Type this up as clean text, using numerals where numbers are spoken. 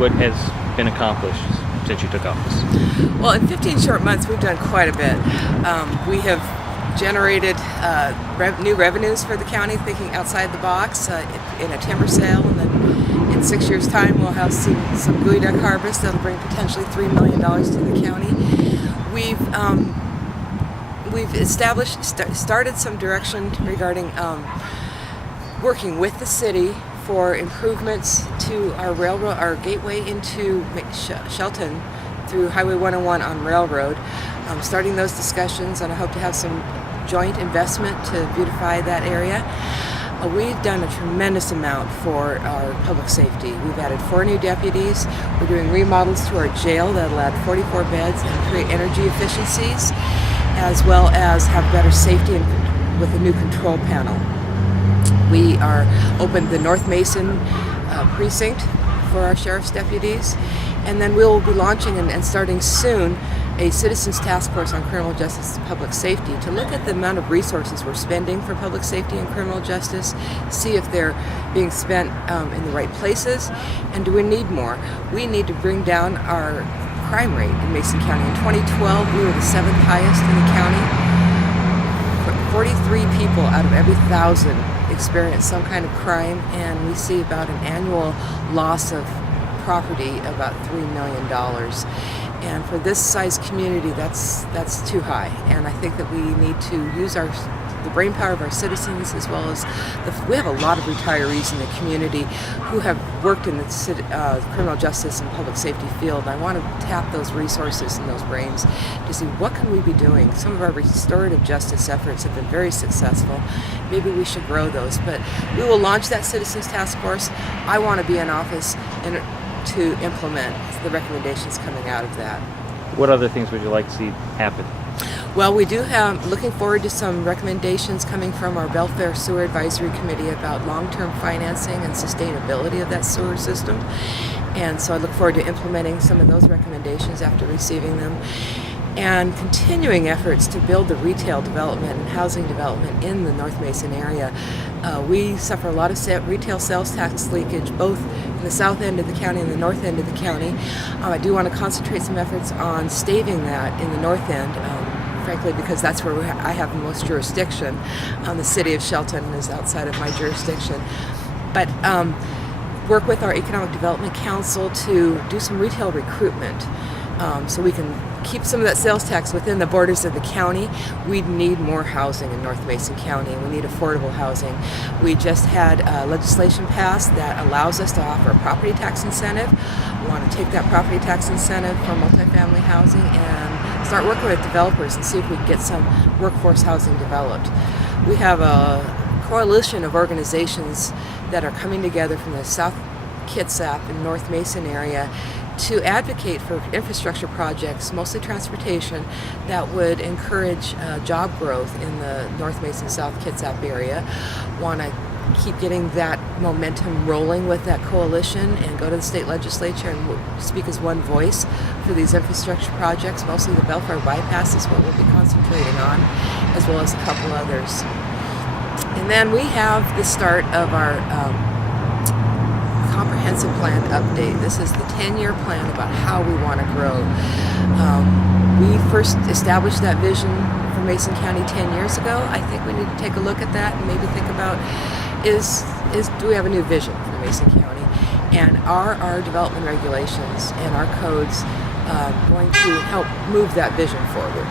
what has been accomplished since you took office? Well, in 15 short months, we've done quite a bit. We have generated new revenues for the county, thinking outside the box, in a timber sale, and then in 6 years' time, we'll have some geoduck harvest that'll bring potentially $3 million to the county. We've started some direction regarding working with the city for improvements to our railroad, our gateway into Shelton through Highway 101 on Railroad. Starting those discussions, and I hope to have some joint investment to beautify that area. We've done a tremendous amount for our public safety. We've added 4 new deputies. We're doing remodels to our jail that'll add 44 beds and create energy efficiencies, as well as have better safety with a new control panel. We are opened the North Mason precinct for our sheriff's deputies, and then we'll be launching and starting soon a citizens task force on criminal justice and public safety to look at the amount of resources we're spending for public safety and criminal justice, see if they're being spent in the right places, and do we need more. We need to bring down our crime rate in Mason County. In 2012, we were the 7th highest in the county. 43 people out of every 1,000 experience some kind of crime, and we see about an annual loss of property about $3 million. And for this size community, that's too high. And I think that we need to use the brain power of our citizens, as well as we have a lot of retirees in the community who have worked in the criminal justice and public safety field. I want to tap those resources and those brains to see what can we be doing. Some of our restorative justice efforts have been very successful. Maybe we should grow those. But we will launch that Citizens Task Force. I want to be in office to implement the recommendations coming out of that. What other things would you like to see happen? Well, we do have, looking forward to some recommendations coming from our Welfare Sewer Advisory Committee about long-term financing and sustainability of that sewer system. And so I look forward to implementing some of those recommendations after receiving them. And continuing efforts to build the retail development and housing development in the North Mason area. We suffer a lot of retail sales tax leakage, both in the south end of the county and the north end of the county. I do want to concentrate some efforts on staving that in the north end, frankly, because that's where I have the most jurisdiction. The city of Shelton is outside of my jurisdiction. But work with our Economic Development Council to do some retail recruitment, so we can keep some of that sales tax within the borders of the county. We need more housing in North Mason County, and we need affordable housing. We just had legislation passed that allows us to offer a property tax incentive. We want to take that property tax incentive for multifamily housing and start working with developers and see if we can get some workforce housing developed. We have a coalition of organizations that are coming together from the South Kitsap and North Mason area to advocate for infrastructure projects, mostly transportation, that would encourage job growth in the North Mason, South Kitsap area. Want to keep getting that momentum rolling with that coalition and go to the state legislature and speak as one voice for these infrastructure projects. Mostly the Belfair bypass is what we'll be concentrating on, as well as a couple others. And then we have the start of our comprehensive plan update. This is the 10-year plan about how we want to grow. We first established that vision for Mason County 10 years ago. I think we need to take a look at that and maybe think about do we have a new vision for Mason County, and are our development regulations and our codes going to help move that vision forward?